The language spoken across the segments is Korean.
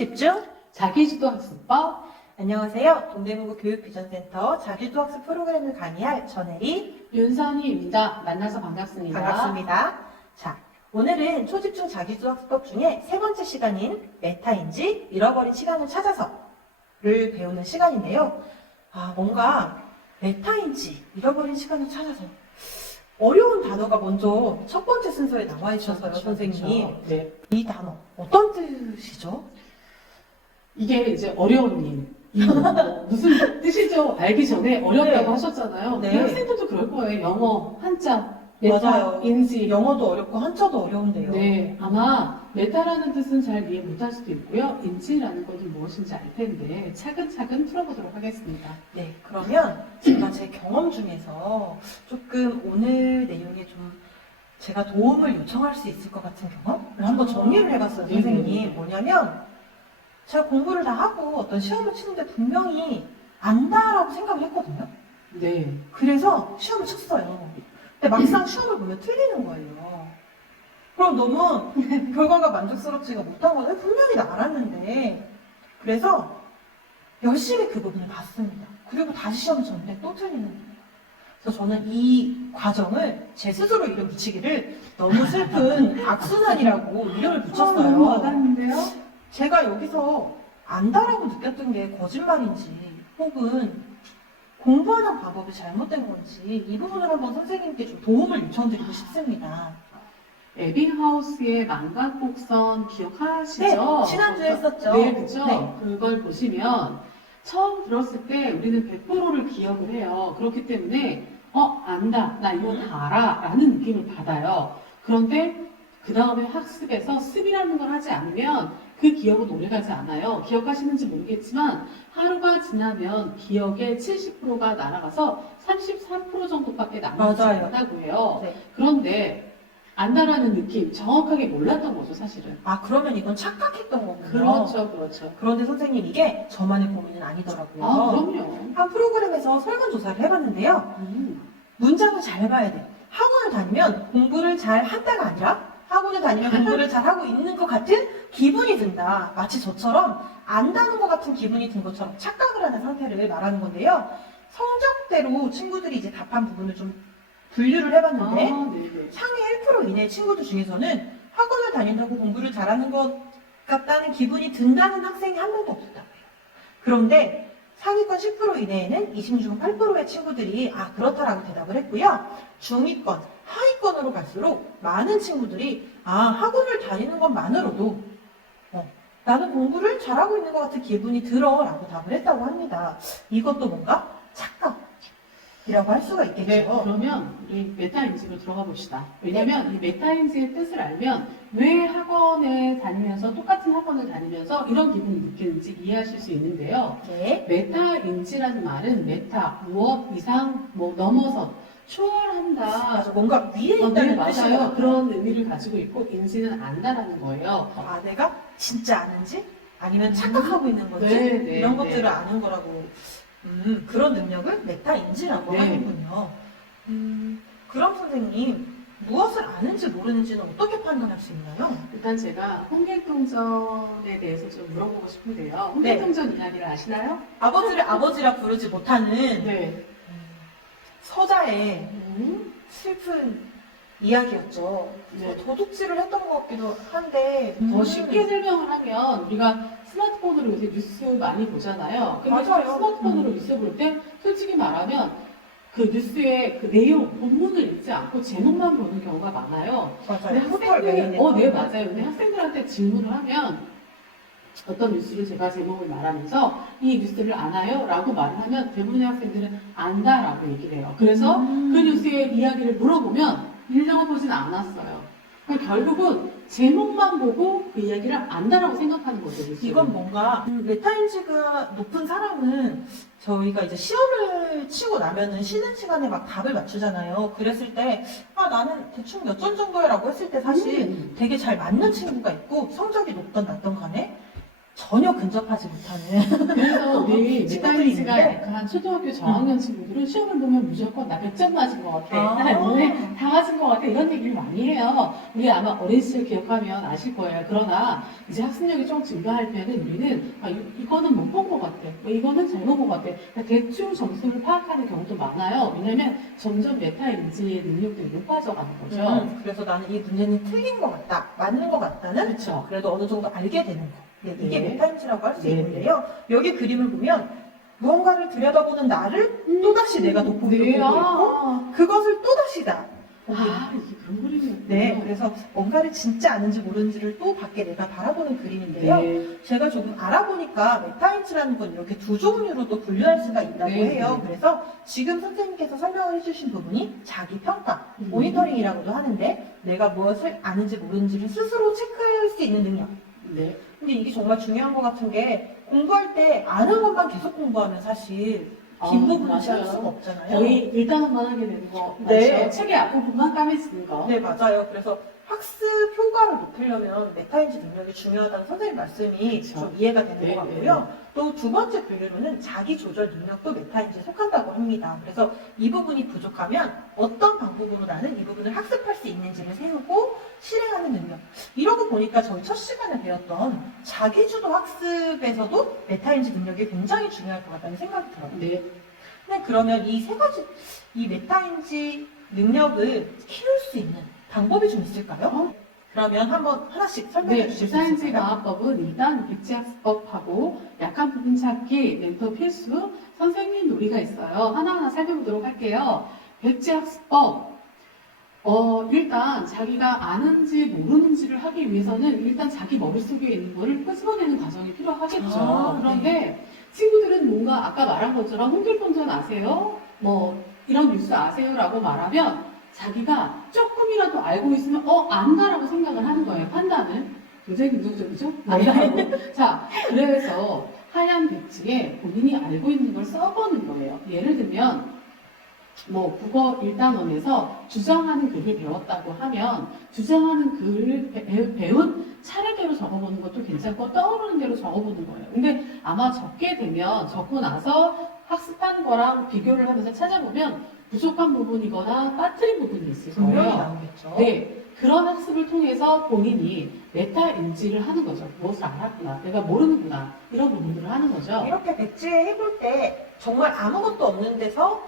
초집중. 자기주도 학습법 안녕하세요. 동대문구 교육비전센터 자기도 학습 프로그램을 강의할 전혜리 윤선희입니다. 만나서 반갑습니다. 반갑습니다. 자, 오늘은 초집중 자기도 학습법 중에 세 번째 시간인 메타인지 잃어버린 시간을 찾아서를 배우는 시간인데요. 아, 뭔가 메타인지 잃어버린 시간을 찾아서 어려운 단어가 먼저 첫 번째 순서에 나와 있어서요, 선생님. 그렇죠. 네. 이 단어 어떤 뜻이죠? 이게 이제 어려운 일. 이 뭐, 무슨 뜻이죠? 알기 전에 어렵다고 네. 하셨잖아요. 네. 학생들도 그럴 거예요. 영어, 한자, 메타, 맞아요. 인지. 영어도 어렵고 한자도 어려운데요. 네, 아마 메타라는 뜻은 잘 이해 못할 수도 있고요. 인지라는 것이 무엇인지 알 텐데 차근차근 풀어보도록 하겠습니다. 네, 그러면 제가 제 경험 중에서 조금 오늘 내용에 좀 제가 도움을 요청할 수 있을 것 같은 경험을 한번 정리를 해봤어요, 네네. 선생님. 뭐냐면, 제가 공부를 다 하고 어떤 시험을 치는데 분명히 안다라고 생각을 했거든요. 네. 그래서 시험을 쳤어요. 근데 막상 시험을 보면 틀리는 거예요. 그럼 너무 결과가 만족스럽지가 못한 거는 분명히 나 알았는데 그래서 열심히 그 부분을 봤습니다. 그리고 다시 시험을 쳤는데 또 틀리는 거예요. 그래서 저는 이 과정을 제 스스로 이름 붙이기를 너무 슬픈 악순환이라고 이름을 붙였어요. 너무 와닿는데요? 제가 여기서 안다라고 느꼈던 게 거짓말인지 혹은 공부하는 방법이 잘못된 건지 이 부분을 한번 선생님께 좀 도움을 요청드리고 싶습니다. 에빙하우스의 망각곡선 기억하시죠? 네, 지난주에 했었죠. 네, 그죠? 네. 그걸 보시면 처음 들었을 때 우리는 100%를 기억을 해요. 그렇기 때문에 어, 안다. 나 이거 다 알아. 라는 느낌을 받아요. 그런데 그 다음에 학습에서 습이라는 걸 하지 않으면 그 기억은 오래가지 않아요. 기억하시는지 모르겠지만 하루가 지나면 기억의 70%가 날아가서 33% 정도밖에 남지 맞아요. 않다고 해요. 네. 그런데 안다라는 느낌 정확하게 몰랐던 거죠, 사실은. 아 그러면 이건 착각했던 거군요. 그렇죠, 그렇죠. 그런데 선생님 이게 저만의 고민은 아니더라고요. 아, 그럼요. 한 프로그램에서 설문조사를 해봤는데요. 음. 문장을 잘 봐야 돼. 학원을 다니면 공부를 잘 한다가 아니라 학원을 다니면 공부를 잘 하고 있는 것 같은 기분이 든다. 마치 저처럼 안다는 것 같은 기분이 든 것처럼 착각을 하는 상태를 말하는 건데요. 성적대로 친구들이 이제 답한 부분을 좀 분류를 해봤는데 아, 네네. 상위 1% 이내 친구들 중에서는 학원을 다닌다고 공부를 잘하는 것 같다는 기분이 든다는 학생이 한 명도 없었다고 해요. 그런데 상위권 10% 이내에는 20중 8%의 친구들이 아 그렇다라고 대답을 했고요. 중위권, 하위권으로 갈수록 많은 친구들이 아 학원을 다니는 것만으로도 어, 나는 공부를 잘하고 있는 것 같은 기분이 들어 라고 답을 했다고 합니다. 이것도 뭔가 착각이라고 할 수가 있겠죠. 네, 그러면 우리 메타인지로 들어가 봅시다. 왜냐면 이 메타인지의 뜻을 알면 왜 학원에 다니면서 똑같은 학원을 다니면서 이런 기분을 느끼는지 이해하실 수 있는데요. 네. 메타인지라는 말은 메타, 무엇 이상, 뭐 넘어서 초월한다. 맞아, 뭔가 위에 어, 네, 있다는 것 맞아요. 같아요. 그런 의미를 가지고 있고 인지는 안다라는 거예요. 아, 내가 진짜 아는지 아니면 착각하고 있는 건지 네, 네, 이런 네. 것들을 아는 거라고 음, 그런 능력을 메타인지라고 네. 하는군요. 음, 그럼 선생님 무엇을 아는지 모르는지는 어떻게 판단할 수 있나요? 일단 제가 홍길동전에 대해서 좀 물어보고 싶은데요. 네. 홍길동전 이야기를 아시나요? 아버지를 아버지라 부르지 못하는 네. 음, 서자의 음, 슬픈 이야기였죠. 네. 저 도둑질을 했던 것 같기도 한데 더 음, 쉽게 설명을 하면 우리가 스마트폰으로 요새 뉴스 많이 보잖아요. 근데 맞아요. 스마트폰으로 음. 뉴스 볼 때 솔직히 말하면 그 뉴스의 그 내용, 본문을 읽지 않고 제목만 보는 경우가 많아요. 맞아요. 근데 학생들, 어, 네, 맞아요. 근데 학생들한테 질문을 하면 어떤 뉴스를 제가 제목을 말하면서 이 뉴스를 아나요? 라고 말을 하면 대부분의 학생들은 안다 라고 얘기를 해요. 그래서 음. 그 뉴스의 이야기를 물어보면 읽어보진 않았어요. 그러니까 결국은 제목만 보고 그 이야기를 안다라고 생각하는 거죠. 뉴스를. 이건 뭔가 음, 메타인지가 높은 사람은 저희가 이제 시험을 치고 나면은 쉬는 시간에 막 답을 맞추잖아요. 그랬을 때, 아, 나는 대충 몇 점 정도야 라고 했을 때 사실 음. 되게 잘 맞는 친구가 있고 성적이 높던 낮던 간에 전혀 근접하지 못하는 그래서 우리 메타인지가 있는데. 약간 초등학교 저학년 친구들은 시험을 보면 무조건 나 100점 맞은 것 같아. 아. 나 오늘 다 맞은 것 같아. 이런 얘기를 많이 해요. 우리 아마 어린 시절 기억하면 아실 거예요. 그러나 이제 학습력이 좀 증가하면 우리는 아, 이, 거는 못 본 것 같아. 뭐 이거는 잘못 본것 같아. 그러니까 대충 점수를 파악하는 경우도 많아요. 왜냐면 점점 메타 인지의 능력들이 높아져가는 거죠. 음, 그래서 나는 이 문제는 틀린 것 같다, 맞는 것 같다는 그렇죠. 그래도 어느 정도 알게 되는 거. 네, 이게 네. 메타인지라고 할 수 네. 있는데요. 여기 그림을 보면 무언가를 들여다보는 나를 또다시 내가 돋보기로 네, 보고 있고 아, 그것을 또다시 다 있고 아, 이게 그런 그림이었군요. 네, 그래서 뭔가를 진짜 아는지 모르는지를 또 밖에 내가 바라보는 그림인데요. 네. 제가 조금 알아보니까 메타인지라는 건 이렇게 두 종류로 또 분류할 수가 있다고 네. 해요. 그래서 지금 선생님께서 설명을 해주신 부분이 자기 평가, 음. 모니터링이라고도 하는데 내가 무엇을 아는지 모르는지를 스스로 체크할 수 있는 능력. 네. 근데 이게 정말 중요한 것 같은 게 공부할 때 아는 것만 계속 공부하면 사실 아, 긴 부분을 맞아요. 채울 수가 없잖아요. 거의 일단만 하게 되는 거 네. 맞죠? 책의 앞부분만 까매지는 거. 네, 맞아요. 그래서 학습 효과를 높이려면 메타인지 능력이 중요하다는 선생님 말씀이 그쵸. 좀 이해가 되는 네, 것 같고요. 또 두 번째 분류로는 자기 조절 능력도 메타인지에 속한다고 합니다. 그래서 이 부분이 부족하면 어떤 방법으로 나는 이 부분을 학습할 수 있는지를 세우고 실행하는 능력. 이러고 보니까 저희 첫 시간에 배웠던 자기주도 학습에서도 메타인지 능력이 굉장히 중요할 것 같다는 생각이 들어요. 네. 근데 그러면 이 세 가지, 이 메타인지 능력을 키울 수 있는 방법이 좀 있을까요? 그러면 한번 하나씩 설명해 네, 주실 수 있을까요? 과학법은 일단 백지학습법하고 약한 부분 찾기, 멘토 필수, 선생님 놀이가 있어요. 하나하나 살펴보도록 할게요. 백지학습법. 어, 일단 자기가 아는지 모르는지를 하기 위해서는 일단 자기 머릿속에 있는 거를 끄집어내는 과정이 필요하겠죠. 아, 그런데 친구들은 뭔가 아까 말한 것처럼 홍길동전 아세요? 뭐 이런 뉴스 아세요?라고 말하면 자기가 조금이라도 알고 있으면 어 안다라고 생각을 하는 거예요. 판단을 굉장히 긍정적이죠? 안다라고. 자 그래서 하얀 백지에 본인이 알고 있는 걸 써보는 거예요. 예를 들면 뭐 국어 1단원에서 주장하는 글을 배웠다고 하면 주장하는 글을 배- 배운 차례대로 적어보는 것도 괜찮고 떠오르는 대로 적어보는 거예요. 근데 아마 적게 되면 적고 나서 학습하는 거랑 비교를 하면서 찾아보면 부족한 부분이거나 빠뜨린 부분이 있을 분명히 거예요. 나오겠죠. 네. 그런 학습을 통해서 본인이 메타 인지를 하는 거죠. 무엇을 알았구나. 내가 모르는구나. 이런 부분들을 하는 거죠. 이렇게 백지에 해볼 때 정말 아무것도 없는 데서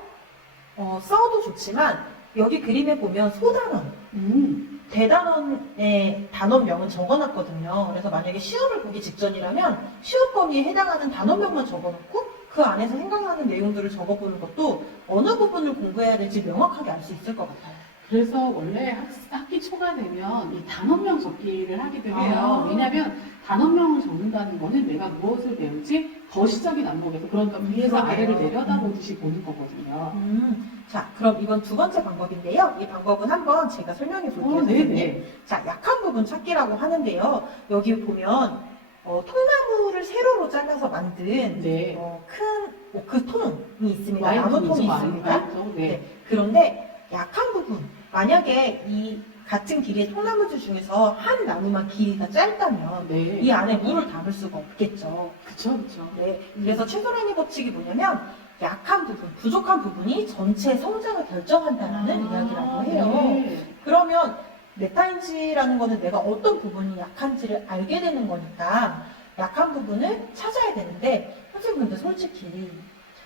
어, 써도 좋지만 여기 그림에 보면 소단원, 음. 대단원의 단원명은 적어놨거든요. 그래서 만약에 시험을 보기 직전이라면 시험 범위에 해당하는 단원명만 적어놓고 그 안에서 생각나는 내용들을 적어보는 것도 어느 부분을 공부해야 될지 명확하게 알 수 있을 것 같아요. 그래서 원래 학, 학기 초가 되면 이 단원명 적기를 하기도 해요. 아. 왜냐하면 단원명을 적는다는 거는 내가 무엇을 배울지 거시적인 안목에서 그러니까 위에서 그러게요. 아래를 내려다보듯이 보는 거거든요. 음, 자, 그럼 이건 두 번째 방법인데요. 이 방법은 한번 제가 설명해 볼게요. 어. 네네. 자, 약한 부분 찾기라고 하는데요. 여기 보면 어, 통나무를 세로로 잘라서 만든 네. 어, 큰 오크통이 있습니다. 나무통이 있습니다. 네. 네. 그런데 약한 부분, 만약에 이 같은 길이의 통나무들 중에서 한 나무만 길이가 짧다면 네. 이 안에 물을 담을 수가 없겠죠. 그쵸, 그쵸. 네. 그래서 최소한의 법칙이 뭐냐면 약한 부분, 부족한 부분이 전체 성장을 결정한다는 이야기라고 해요. 아, 네. 그러면 메타인지라는 거는 내가 어떤 부분이 약한지를 알게 되는 거니까 약한 부분을 찾아야 되는데 선생님 근데 솔직히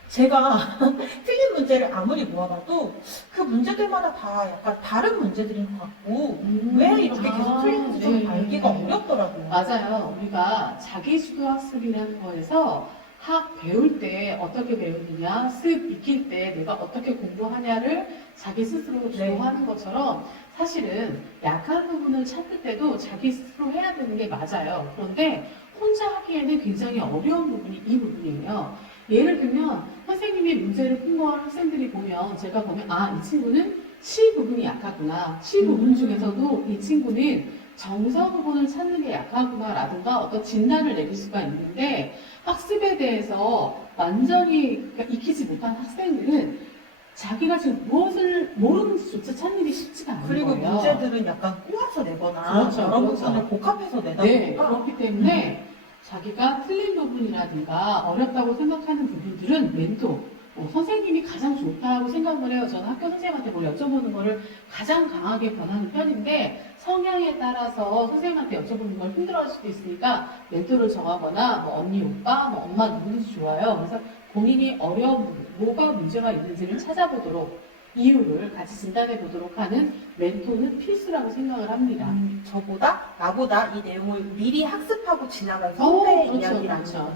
제가 틀린 문제를 아무리 모아봐도 그 문제들마다 다 약간 다른 문제들인 것 같고 음, 왜 이렇게 계속 아, 틀린지 좀 네. 알기가 어렵더라고요. 맞아요. 우리가 자기주도 학습이라는 거에서 학 배울 때 어떻게 배우느냐, 습 익힐 때 내가 어떻게 공부하냐를 자기 스스로 주도하는 것처럼 사실은 약한 부분을 찾을 때도 자기 스스로 해야 되는 게 맞아요. 그런데 혼자 하기에는 굉장히 어려운 부분이 이 부분이에요. 예를 들면 선생님이 문제를 풍부한 학생들이 보면 제가 보면 아, 이 친구는 시 부분이 약하구나. 시 부분 음. 중에서도 이 친구는 정서 부분을 찾는 게 약하구나라든가 어떤 진단을 내릴 수가 있는데 학습에 대해서 완전히 그러니까 익히지 못한 학생들은 자기가 지금 무엇을 모르는지조차 찾는 게 쉽지가 않은 그리고 거예요. 문제들은 약간 꼬아서 내거나 그렇죠, 여러 그렇죠. 부분을 복합해서 내다 네, 보니까 그렇기 때문에 자기가 틀린 부분이라든가 어렵다고 생각하는 부분들은 멘토, 어, 선생님이 가장 좋다고 생각을 해요. 저는 학교 선생님한테 뭘 여쭤보는 거를 가장 강하게 권하는 편인데 성향에 따라서 선생님한테 여쭤보는 걸 힘들어할 수도 있으니까 멘토를 정하거나 뭐 언니, 오빠, 뭐 엄마 누구든지 좋아요. 그래서 본인이 어려운 뭐가 문제가 있는지를 찾아보도록 이유를 같이 진단해 보도록 하는 멘토는 필수라고 생각을 합니다. 음, 저보다 나보다 이 내용을 미리 학습하고 지나간 어, 선배의 그렇죠, 이야기라는 그렇죠.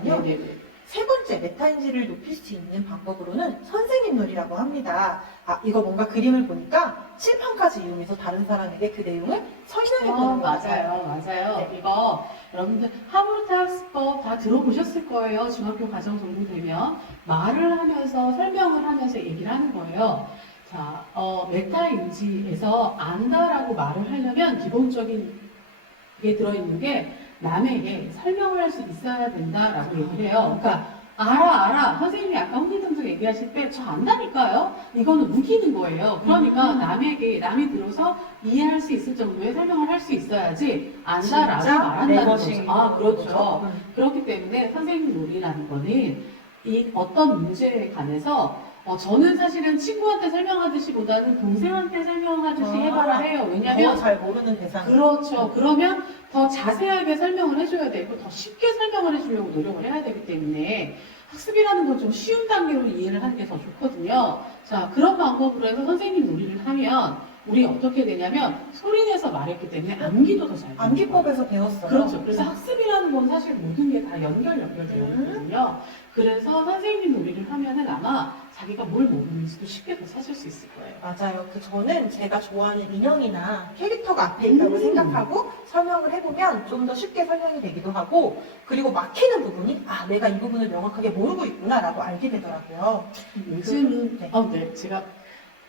세 번째 메타인지를 높일 수 있는 방법으로는 선생님 놀이라고 합니다. 아, 이거 뭔가 그림을 보니까 칠판까지 이용해서 다른 사람에게 그 내용을 설명해 어, 보는 거예요. 맞아요, 맞아요. 네. 이거 여러분들 하브르트 학습법 다 들어보셨을 거예요. 중학교 과정 정도 되면 말을 하면서 설명을 하면서 얘기를 하는 거예요. 자, 어, 메타인지에서 안다라고 말을 하려면 기본적인 게 들어있는 게 남에게 설명을 할 수 있어야 된다라고 얘기를 해요. 그러니까 알아 알아 선생님이 아까 홍기등도 얘기하실 때 저 안다니까요 이거는 우기는 거예요 그러니까 음. 남에게 남이 들어서 이해할 수 있을 정도의 설명을 할 수 있어야지 안다라고 말한다는 거죠 아 그렇죠. 음. 그렇기 때문에 선생님 놀이라는 거는 이 어떤 문제에 관해서 어, 저는 사실은 친구한테 설명하듯이 보다는 동생한테 설명하듯이 아, 해봐라 해요 왜냐면 더잘 모르는 대상. 그렇죠. 그러면 더 자세하게 설명을 해줘야 되고 더 쉽게 설명을 해주려고 노력을 해야 되기 때문에 학습이라는 건 좀 쉬운 단계로 이해를 하는 게 더 좋거든요. 자, 그런 방법으로 해서 선생님 놀이를 하면 우리 어떻게 되냐면 소리내서 말했기 때문에 암기도 더 잘. 암기법에서 배웠어요. 그렇죠. 그래서 학습이라는 건 사실 모든 게 다 연결 연결되어 있거든요. 그래서 선생님 놀이를 하면은 아마 자기가 뭘 모르는지도 쉽게 더 찾을 수 있을 거예요. 맞아요. 그 저는 제가 좋아하는 인형이나 캐릭터가 앞에 있다고 음. 생각하고 설명을 해보면 좀 더 쉽게 설명이 되기도 하고 그리고 막히는 부분이 아 내가 이 부분을 명확하게 모르고 있구나라고 알게 되더라고요. 요즘은 네. 어, 네, 제가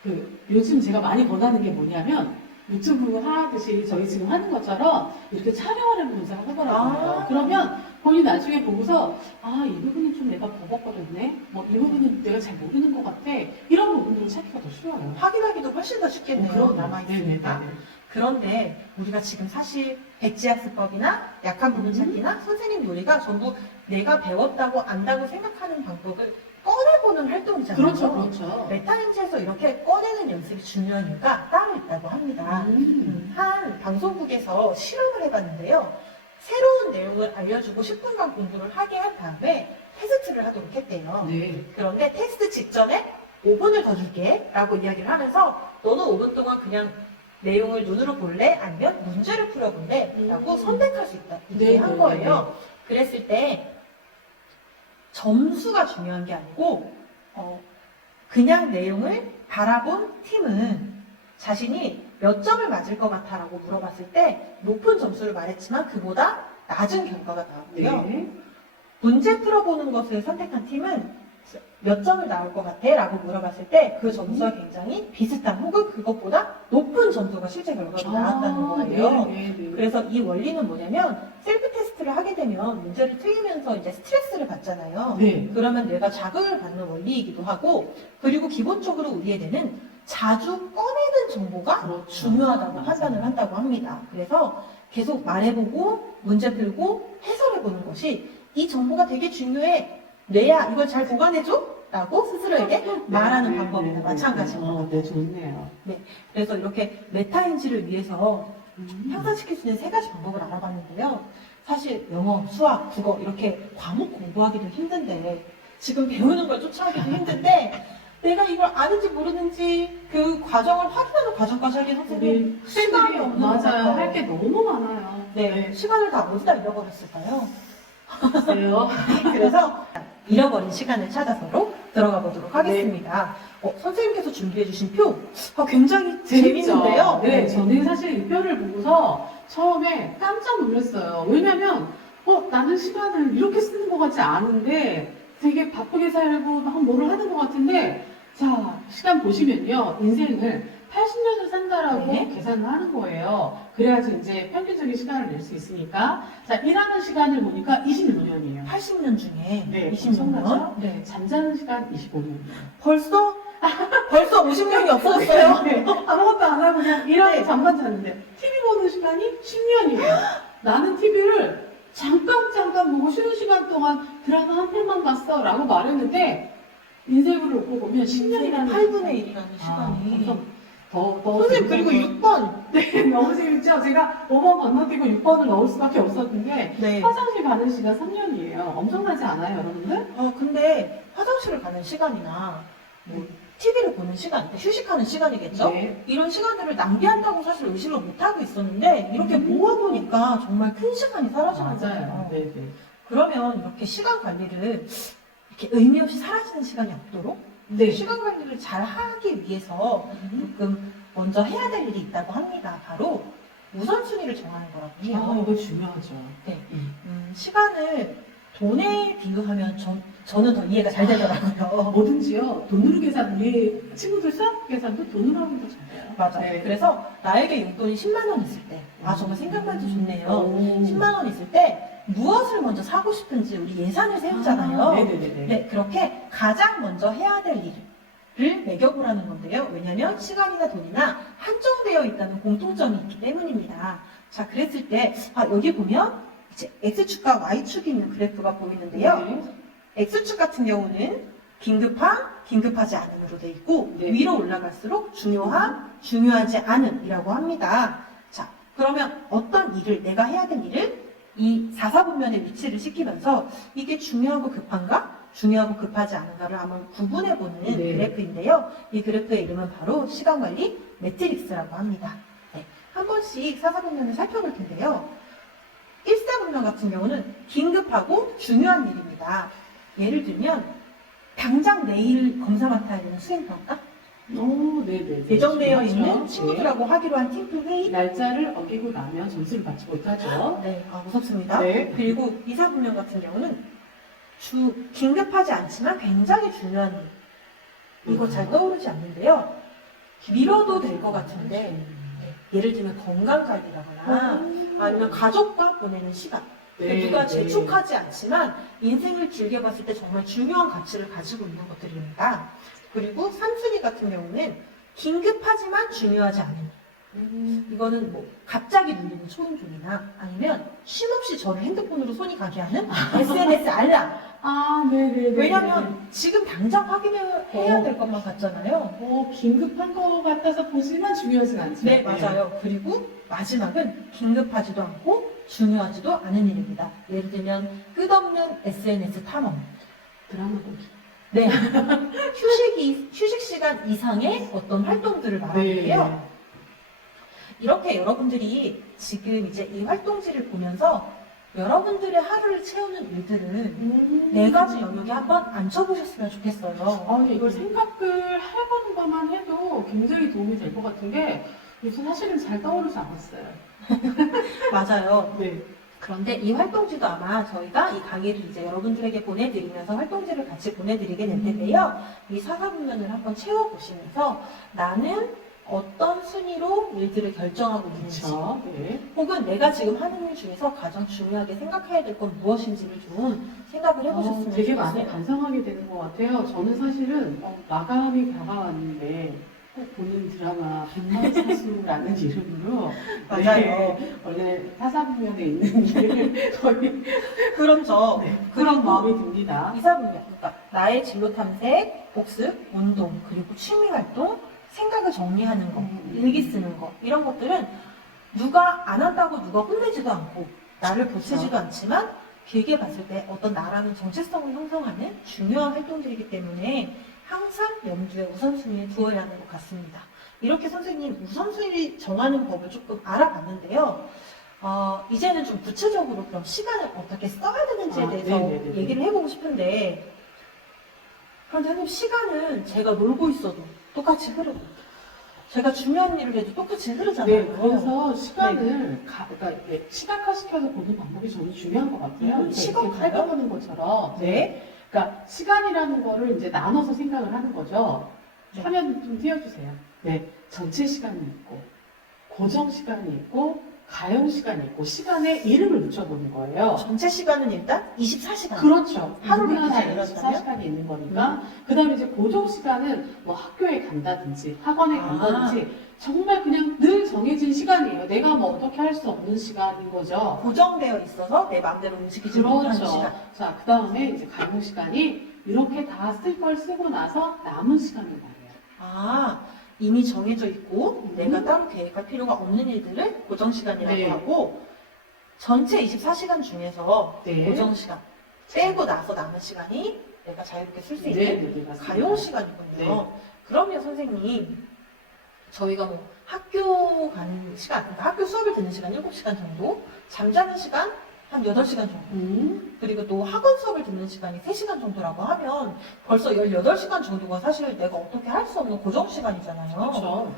그 요즘 제가 많이 권하는 게 뭐냐면 유튜브 하듯이 저희 지금 하는 것처럼 이렇게 촬영을 해보면서 하더라고요. 아. 그러면 본인 나중에 보고서 아 이 부분은 좀 내가 버벅거렸네, 뭐 이 부분은 내가 잘 모르는 것 같아 이런 부분들을 찾기가 더 쉬워요. 확인하기도 훨씬 더 쉽겠네요. 그럼요. 남아있으니까. 네네네. 그런데 우리가 지금 사실 백지학습법이나 약한 부분 음. 찾기나 선생님 놀이가 전부 내가 배웠다고 안다고 생각하는 방법을 꺼내보는 활동이잖아요. 그렇죠, 그렇죠. 메타인지에서 이렇게 꺼내는 연습이 중요한 이유가 따로 있다고 합니다. 음. 음, 한 방송국에서 실험을 해봤는데요. 새로운 내용을 알려주고 10분간 공부를 하게 한 다음에 테스트를 하도록 했대요. 네. 그런데 테스트 직전에 5분을 더 줄게 라고 이야기를 하면서 너는 5분 동안 그냥 내용을 눈으로 볼래? 아니면 문제를 풀어볼래? 라고 음. 선택할 수 있다. 이렇게 네, 한 네, 거예요. 그랬을 때 점수가 중요한 게 아니고 어, 그냥 내용을 바라본 팀은 자신이 몇 점을 맞을 것 같아라고 물어봤을 때 높은 점수를 말했지만 그보다 낮은 결과가 나왔고요. 네. 문제 풀어보는 것을 선택한 팀은 몇 점을 나올 것 같아? 라고 물어봤을 때 그 점수와 굉장히 비슷한 혹은 그것보다 높은 점수가 실제 결과로 나왔다는 거예요. 아, 네, 네, 네. 그래서 이 원리는 뭐냐면 셀프 테스트를 하게 되면 문제를 틀리면서 이제 스트레스를 받잖아요. 네. 그러면 뇌가 자극을 받는 원리이기도 하고 그리고 기본적으로 우리의 뇌는 자주 꺼내는 정보가 그렇죠. 중요하다고. 판단을 한다고 합니다. 그래서 계속 말해보고 문제 풀고 해설해보는 것이 이 정보가 되게 중요해. 뇌야 이걸 잘 보관해줘? 라고 스스로에게 말하는 네, 방법이나 네, 마찬가지입니다. 어, 네, 좋네요. 그래서 이렇게 메타인지를 위해서 음. 향상시킬 수 있는 세 가지 방법을 알아봤는데요. 사실 영어, 수학, 국어 이렇게 과목 공부하기도 힘든데 지금 배우는 걸 쫓아가기도 힘든데 내가 이걸 아는지 모르는지 그 과정을 확인하는 과정까지 하기 선생님 우리 시간이 없는 것 맞아요. 같아요. 할게 너무 많아요. 네, 시간을 다 어디다 잃어버렸을까요? 글쎄요. 그래서 잃어버린 시간을 찾아서로 들어가 보도록 하겠습니다. 어, 선생님께서 준비해주신 표 아, 굉장히 재밌는데요. 네, 저는 사실 이 표를 보고서 처음에 깜짝 놀랐어요. 왜냐면, 어, 나는 시간을 이렇게 쓰는 것 같지 않은데 되게 바쁘게 살고 막 뭐를 하는 것 같은데, 자, 시간 보시면요. 인생을 80년을 산다라고 네. 계산을 하는 거예요. 그래야지 이제 평균적인 시간을 낼 수 있으니까. 자, 일하는 시간을 보니까 26년이에요. 80년 중에 네, 20년. 엄청나죠? 네. 잠자는 시간 25년이에요. 벌써 벌써 50년이 없어졌어요. 네, 아무것도 안 하고 그냥 일하고 네. 잠만 자는데 TV 보는 시간이 10년이에요. 나는 TV를 잠깐 잠깐 보고 쉬는 시간 동안 드라마 한 편만 봤어 라고 말했는데 인쇄부를 놓고 보면 10년이라는 8분의 1이라는 아, 시간이. 더, 더 선생님, 그리고 6번. 네, 너무 재밌죠? 제가 5번 건너뛰고 6번을 넣을 수밖에 없었는데 네. 화장실 가는 시간 3년이에요. 엄청나지 않아요, 여러분들? 어, 근데 화장실을 가는 시간이나 뭐 TV를 보는 시간, 휴식하는 시간이겠죠? 네. 이런 시간들을 낭비한다고 사실 의식을 못하고 있었는데 이렇게 음. 모아보니까 정말 큰 시간이 사라지는. 거예요. 네, 네. 그러면 이렇게 시간 관리를 이렇게 의미 없이 사라지는 시간이 없도록 네. 시간 관리를 잘 하기 위해서 조금 먼저 해야 될 일이 있다고 합니다. 바로 우선순위를 정하는 거라고 아, 해요. 이거 중요하죠. 네. 음. 음, 시간을 돈에 비유하면 저, 저는 더 이해가 잘 되더라고요. 뭐든지요, 돈으로 계산, 우리 친구들 수학 계산도 돈으로 하면 더 잘해요. 맞아요. 네. 그래서 나에게 용돈이 10만 원 있을 때, 아 정말 생각만 해도 좋네요. 오. 10만 원 있을 때 무엇을 먼저 사고 싶은지 우리 예산을 세우잖아요. 아, 네네네. 네, 그렇게 가장 먼저 해야 될 일을 매겨보라는 건데요. 왜냐하면 시간이나 돈이나 한정되어 있다는 공통점이 있기 때문입니다. 자, 그랬을 때, 아, 여기 보면 이제 X축과 Y축이 있는 그래프가 보이는데요. 네. X축 같은 경우는 긴급함, 긴급하지 않음으로 돼 있고 네. 위로 올라갈수록 중요함, 중요하지 않음이라고 합니다. 자, 그러면 어떤 일을 내가 해야 될 일을 이 사사분면에 위치를 시키면서 이게 중요하고 급한가? 중요하고 급하지 않은가를 한번 구분해보는 네. 그래프인데요. 이 그래프의 이름은 바로 시간관리 매트릭스라고 합니다. 네, 한 번씩 사사분면을 살펴볼 텐데요. 일사분면 같은 경우는 긴급하고 중요한 일입니다. 예를 들면 당장 내일 검사 맡아야 되는 수행평가 오, 네네. 예정되어 있는 중요하죠. 친구들하고 하기로 한 팀플 네. 회의 날짜를 어기고 나면 점수를 받지 못하죠. 네, 아, 무섭습니다. 네. 그리고 이사분면 같은 경우는 주 긴급하지 않지만 굉장히 중요한 일 이거 잘 떠오르지 않는데요. 미뤄도 될 것 같은데 네, 예를 들면 건강 관리라거나 아니면 가족과 보내는 시간 네, 누가 네. 재촉하지 않지만 인생을 길게 봤을 때 정말 중요한 가치를 가지고 있는 것들입니다. 그리고 3순위 같은 경우는 긴급하지만 중요하지 않은 일. 음. 이거는 뭐 갑자기 눌리는 초인종이나 아니면 쉼없이 저를 핸드폰으로 손이 가게 하는 SNS 알람. 아, 네네네. 왜냐면 지금 당장 확인을 해야 될 것만 같잖아요. 어, 긴급한 거 같아서 보지만 중요하진 않죠. 네, 맞아요. 그리고 마지막은 긴급하지도 않고 중요하지도 않은 일입니다. 예를 들면 끝없는 SNS 탐험. 드라마 보기. 네. 휴식이, 휴식 시간 이상의 어떤 활동들을 말하는데요. 네. 이렇게 여러분들이 지금 이제 이 활동지를 보면서 여러분들의 하루를 채우는 일들을 음. 네 가지 영역에 한번 앉혀보셨으면 좋겠어요. 아, 근데 이걸 생각을 해보는 것만 해도 굉장히 도움이 될 것 같은 게 요새 사실은 잘 떠오르지 않았어요. 맞아요. 네. 그런데 이 활동지도 아마 저희가 이 강의를 이제 여러분들에게 보내드리면서 활동지를 같이 보내드리게 될 텐데요. 이 사사분면을 한번 채워보시면서 나는 어떤 순위로 일들을 결정하고 있는지 그렇죠. 네. 혹은 내가 지금 하는 일 중에서 가장 중요하게 생각해야 될 건 무엇인지를 좀 생각을 해보셨으면 어, 되게 많이 좋겠어요. 반성하게 되는 것 같아요. 저는 사실은 어, 마감이 다가왔는데 꼭 보는 드라마 백만사수라는 이름으로 맞아요. 네, 원래 타사분면에 있는 일을 거의 그렇죠. 네, 그런 마음이 듭니다. 이사분면, 그러니까 나의 진로 탐색, 복습, 운동, 그리고 취미 활동, 생각을 정리하는 거, 음. 일기 쓰는 거 이런 것들은 누가 안 한다고 누가 혼내지도 않고 나를 보채지도 그렇죠. 않지만 길게 봤을 때 어떤 나라는 정체성을 형성하는 중요한 활동들이기 때문에 항상 염두에 우선순위에 두어야 하는 것 같습니다. 이렇게 선생님 우선순위 정하는 법을 조금 알아봤는데요. 어, 이제는 좀 구체적으로 그럼 시간을 어떻게 써야 되는지에 아, 대해서 네네네네. 얘기를 해보고 싶은데 그런데 선생님 시간은 제가 놀고 있어도 똑같이 흐르고 제가 중요한 일을 해도 똑같이 흐르잖아요. 네, 그래서 시간을 가, 그러니까 시각화시켜서 보는 방법이 저는 중요한 것 같아요. 음, 그러니까 시각화요? 살펴보는 것처럼. 네. 그러니까 시간이라는 거를 이제 나눠서 생각을 하는 거죠. 네. 화면 좀 띄워주세요. 네, 전체 시간이 있고 고정 시간이 있고 가용 시간이 있고 시간에 이름을 붙여보는 거예요. 전체 시간은 일단 24시간. 그렇죠. 하루를 음. 24시간이 있는 거니까. 그 다음에 이제 고정 시간은 뭐 학교에 간다든지 학원에 아. 간다든지 정말 그냥 늘 정해진 시간이에요. 내가 뭐 어떻게 할 수 없는 시간인 거죠. 고정되어 있어서 내 마음대로 움직이지 못하는 그렇죠. 시간. 자, 그 다음에 이제 가용 시간이 이렇게 다 쓸 걸 쓰고 나서 남은 시간을 말해요. 아, 이미 정해져 있고 음. 내가 따로 계획할 필요가 없는 일들을 고정 시간이라고 네. 하고 전체 24시간 중에서 네. 고정 시간 빼고 나서 남은 시간이 내가 자유롭게 쓸수 네, 있는 네, 네, 맞습니다. 가용 시간이군요. 네. 그러면 선생님 저희가 뭐 학교 가는 시간, 그러니까 학교 수업을 듣는 시간 7시간 정도, 잠자는 시간 한 8시간 정도, 음, 그리고 또 학원 수업을 듣는 시간이 3시간 정도라고 하면 벌써 18시간 정도가 사실 내가 어떻게 할 수 없는 고정 시간이잖아요. 그렇죠.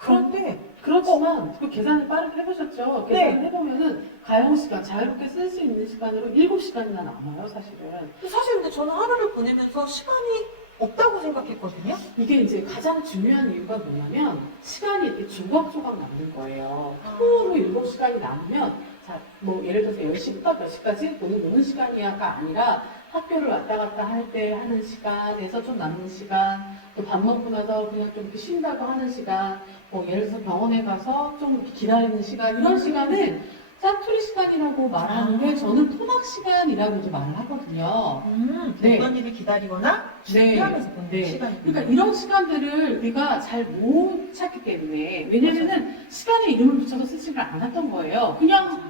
그런데 그렇지만 그 계산을 빠르게 해보셨죠? 네. 계산을 해보면은 가용 시간, 자유롭게 쓸 수 있는 시간으로 7시간이나 남아요, 사실은. 사실 근데 저는 하루를 보내면서 시간이 없다고 생각했거든요. 이게 이제 가장 중요한 이유가 뭐냐면 시간이 이렇게 조각조각 남는 거예요. 아. 통으로 7시간이 남으면 자, 뭐 예를 들어서 10시부터 몇 시까지 오늘 노는 시간이야가 아니라 학교를 왔다 갔다 할 때 하는 시간에서 좀 남는 시간, 또 밥 먹고 나서 그냥 좀 쉰다고 하는 시간, 뭐 예를 들어서 병원에 가서 좀 기다리는 시간, 이런 시간을 짜투리 시간이라고 말하는데 저는 토막 시간이라고도 말을 하거든요. 음, 네. 어떤 일을 기다리거나 준비하면서 보는 네. 시간이 그러니까 이런 시간들을 우리가 잘 못 찾기 때문에 왜냐면은 시간에 이름을 붙여서 쓰지를 않았던 거예요. 그냥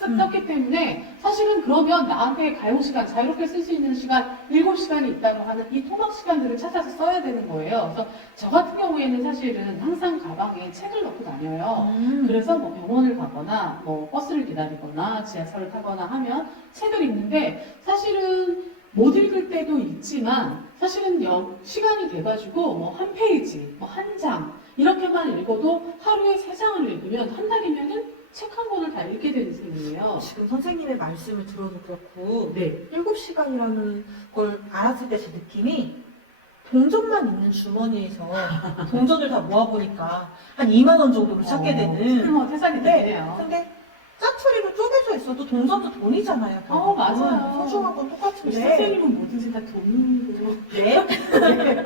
쓰- 음. 썼기 때문에 사실은 그러면 나한테 가용 시간, 자유롭게 쓸 수 있는 시간 7시간이 있다고 하는 이 토막 시간들을 찾아서 써야 되는 거예요. 그래서 저 같은 경우에는 사실은 항상 가방에 책을 넣고 다녀요. 음, 그래서 뭐 병원을 가거나 뭐 버스를 기다리거나 지하철을 타거나 하면 책을 읽는데 사실은 못 읽을 때도 있지만 사실은 영- 시간이 돼가지고 뭐 한 페이지, 뭐 한 장 이렇게만 읽어도 하루에 세 장을 읽으면 한 달이면은 책 한 권 읽게 되는 셈이에요. 지금 선생님의 말씀을 들어도 그렇고 네. 7시간이라는 걸 알았을 때 제 느낌이 동전만 있는 주머니에서 동전을 다 모아보니까 한 2만 원 정도를 찾게 되는 뭐 태산이 네. 되네요. 근데 짜투리로 쪼개져 있어도 동전도 돈이잖아요. 어, 결국은. 맞아요. 소중한 건 우리 똑같은데. 선생님은 뭐든지 다 돈으로. 네.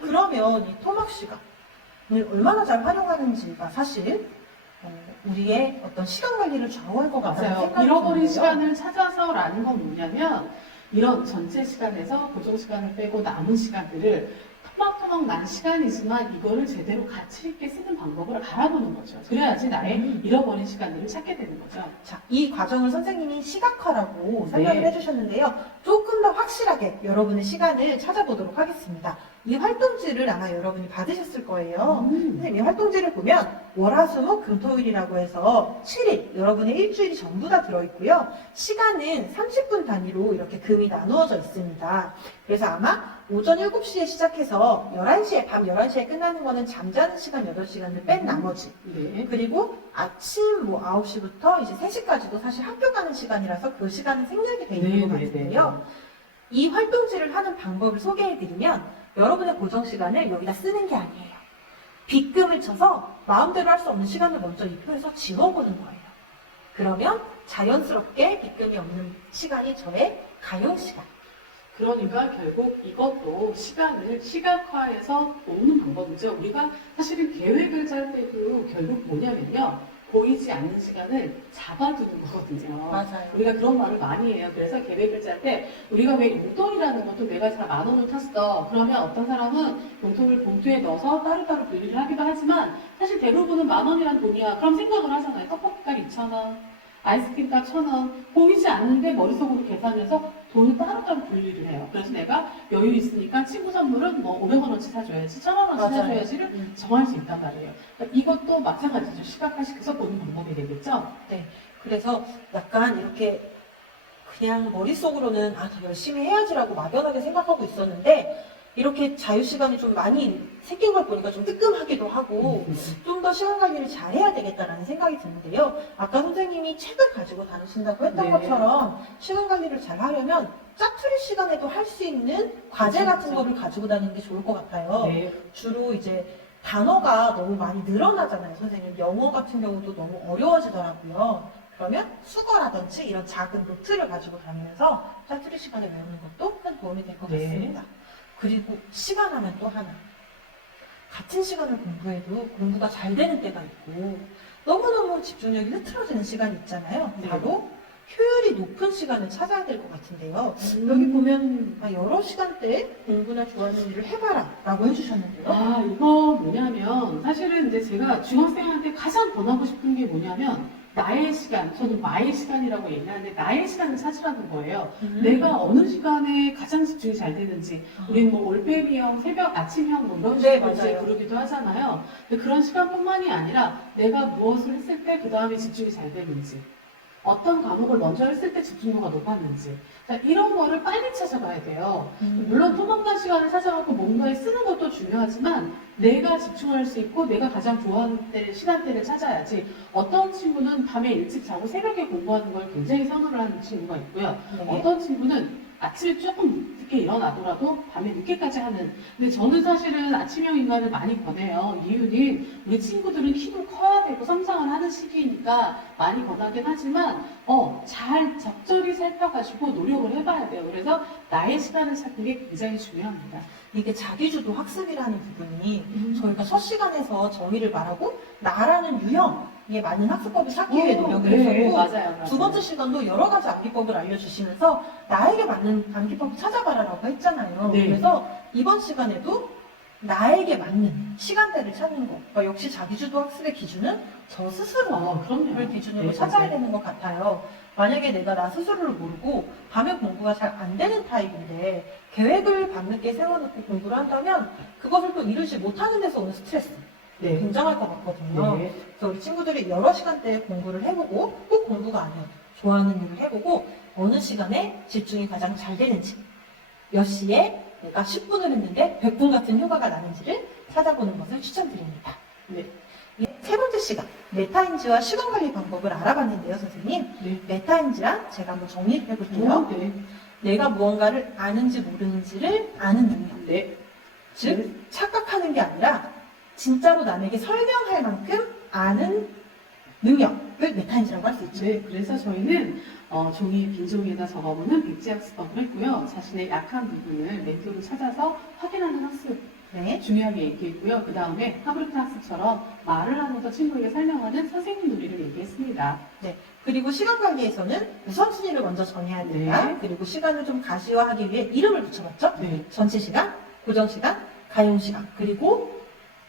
그러면 이 토막 시간을 얼마나 잘 활용하는지가 사실 어, 우리의 어떤 시간 관리를 좌우할 것. 생각이 잃어버린. 시간을 찾아서라는 건 뭐냐면 이런 전체 시간에서 고정 시간을 빼고 남은 시간들을 토막토막 난 시간이지만 이거를 제대로 가치 있게 쓰는 방법을 알아보는 거죠. 그래야지 나의 음. 잃어버린 시간들을 찾게 되는 거죠. 자, 이 과정을 선생님이 시각화라고 설명을 네. 해주셨는데요. 조금 더 확실하게 여러분의 시간을 찾아보도록 하겠습니다. 이 활동지를 아마 여러분이 받으셨을 거예요. 음. 선생님, 이 활동지를 보면 월화수목 금토일이라고 해서 7일, 여러분의 일주일이 전부 다 들어있고요. 시간은 30분 단위로 이렇게 금이 나누어져 있습니다. 그래서 아마 오전 7시에 시작해서 11시에, 밤 11시에 끝나는 거는 잠자는 시간 8시간을 뺀 나머지. 네. 그리고 아침 뭐 9시부터 이제 3시까지도 사실 학교 가는 시간이라서 그 시간은 생략이 돼 있는 것 같은데요. 이 활동지를 하는 방법을 소개해드리면 여러분의 고정 시간을 여기다 쓰는 게 아니에요. 빗금을 쳐서 마음대로 할 수 없는 시간을 먼저 이 표에서 지워보는 거예요. 그러면 자연스럽게 빗금이 없는 시간이 저의 가용 시간. 그러니까 결국 이것도 시간을 시각화해서 모으는 방법이죠. 우리가 사실은 계획을 짤 때도 결국 뭐냐면요. 보이지 않는 시간을 잡아두는 거거든요. 맞아요. 우리가 그런 말을 많이 해요. 그래서 계획을 짤 때 우리가 왜 용돈이라는 것도 내가 잘 만 원을 탔어. 그러면 어떤 사람은 용돈을 봉투에 넣어서 따로따로 분리를 하기도 하지만 사실 대부분은 만 원이란 돈이야. 그럼 생각을 하잖아요. 떡볶이값 2천 원, 아이스크림값 천 원. 보이지 않는데 머릿속으로 계산해서 돈을 따로따로 분리를 해요. 그래서 내가 여유 있으니까 친구 선물은 뭐 500원어치 사줘야지, 1000원어치 맞아요. 사줘야지를 음. 정할 수 있단 말이에요. 그러니까 이것도 마찬가지죠. 시각화시켜서 보는 방법이 되겠죠? 그래서 약간 이렇게 그냥 머릿속으로는 아, 더 열심히 해야지라고 막연하게 생각하고 있었는데 이렇게 자유시간이 좀 많이 생긴 걸 보니까 좀 뜨끔하기도 하고 좀 더 시간 관리를 잘 해야 되겠다라는 생각이 드는데요. 아까 선생님이 책을 가지고 다니신다고 했던 네. 것처럼 시간 관리를 잘 하려면 짜투리 시간에도 할 수 있는 과제 같은 거를 가지고 다니는 게 좋을 것 같아요. 네. 주로 이제 단어가 너무 많이 늘어나잖아요, 선생님. 영어 같은 경우도 너무 어려워지더라고요. 그러면 수거라든지 이런 작은 노트를 가지고 다니면서 짜투리 시간에 외우는 것도 큰 도움이 될것 네. 같습니다. 그리고 시간 하면 또 하나. 같은 시간을 공부해도 공부가 잘 되는 때가 있고 너무너무 집중력이 흐트러지는 시간이 있잖아요. 네. 바로 효율이 높은 시간을 찾아야 될 것 같은데요. 음. 여기 보면 아, 여러 시간대에 공부나 좋아하는 일을 해봐라 라고 해주셨는데요. 아, 이거 뭐냐면, 사실은 이제 제가 중학생한테 가장 권하고 싶은 게 뭐냐면, 나의 시간, 저는 마의 시간이라고 얘기하는데, 나의 시간을 찾으라는 거예요. 음. 내가 어느 시간에 가장 집중이 잘 되는지, 아. 우리 뭐 올빼미형, 새벽, 아침형 뭐 이런 네, 식으로 이제 맞아요. 부르기도 하잖아요. 근데 그런 시간뿐만이 아니라, 내가 무엇을 했을 때 그 다음에 집중이 잘 되는지, 어떤 과목을 먼저 했을 때 집중도가 높았는지, 자, 이런 거를 빨리 찾아가야 돼요. 음. 물론 토막난 시간을 찾아갖고 뭔가에 쓰는 것도 중요하지만 내가 집중할 수 있고 내가 가장 좋아하는 때, 시간대를 찾아야지 어떤 친구는 밤에 일찍 자고 새벽에 공부하는 걸 굉장히 선호를 하는 친구가 있고요. 네. 어떤 친구는 아침에 조금 늦게 일어나더라도 밤에 늦게까지 하는 근데 저는 사실은 아침형 인간을 많이 권해요. 이유는 우리 친구들은 키도 커야 되고 성장을 하는 시기이니까 많이 권하긴 하지만 어, 잘 적절히 살펴가지고 노력을 해봐야 돼요. 그래서 나의 시간을 찾는 게 굉장히 중요합니다. 이게 자기주도 학습이라는 부분이 저희가 첫 시간에서 정의를 말하고 나라는 유형 에 맞는 학습법을 찾기 위해 노력을 네, 했었고 맞아요, 맞아요. 두 번째 시간도 여러 가지 암기법을 알려주시면서 나에게 맞는 암기법을 찾아봐라라고 했잖아요. 네. 그래서 이번 시간에도 나에게 맞는 시간대를 찾는 거. 그러니까 역시 자기주도 학습의 기준은 저 스스로 어, 그럼요. 를 기준으로 네, 찾아야 맞아요. 되는 것 같아요. 만약에 내가 나 스스로를 모르고 밤에 공부가 잘 안 되는 타입인데 계획을 밤늦게 세워놓고 공부를 한다면 그것을 또 이루지 못하는 데서 오는 스트레스 네. 굉장할 것 같거든요. 네. 그래서 우리 친구들이 여러 시간대에 공부를 해보고 꼭 공부가 아니어도 좋아하는 일을 해보고 어느 시간에 집중이 가장 잘 되는지 몇 시에 내가 10분을 했는데 100분 같은 효과가 나는지를 찾아보는 것을 추천드립니다. 네. 이세 번째 시간, 메타인지와 시간 관리 방법을 알아봤는데요, 선생님. 네. 메타인지란 제가 한번 정리를 해볼게요. 어, 네. 내가 무언가를 아는지 모르는지를 아는 능력. 네. 즉, 착각하는 게 아니라 진짜로 남에게 설명할 만큼 아는 능력을 메타인지라고 할 수 있죠. 네, 그래서 저희는 어, 종이 빈 종이에다 적어보는 백지 학습법을 했고요. 자신의 약한 부분을 멘토로 찾아서 확인하는 학습 네. 중요하게 얘기했고요. 그 다음에 하브르트 학습처럼 말을 하면서 친구에게 설명하는 선생님 놀이를 얘기했습니다. 그리고 시간 관리에서는 우선순위를 먼저 정해야 된다. 네. 그리고 시간을 좀 가시화하기 위해 이름을 붙여봤죠. 네. 전체 시간, 고정 시간, 가용 시간, 그리고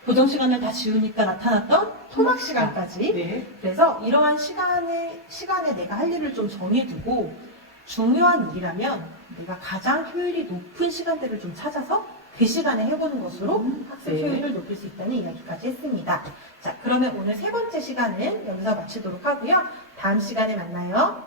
고정 시간을 다 지우니까 나타났던 토막 시간까지. 네. 그래서 이러한 시간에 시간에 내가 할 일을 좀 정해두고 중요한 일이라면 내가 가장 효율이 높은 시간대를 좀 찾아서 그 시간에 해보는 것으로 음, 학습 네. 효율을 높일 수 있다는 이야기까지 했습니다. 자, 그러면 오늘 세 번째 시간은 여기서 마치도록 하고요. 다음 시간에 만나요.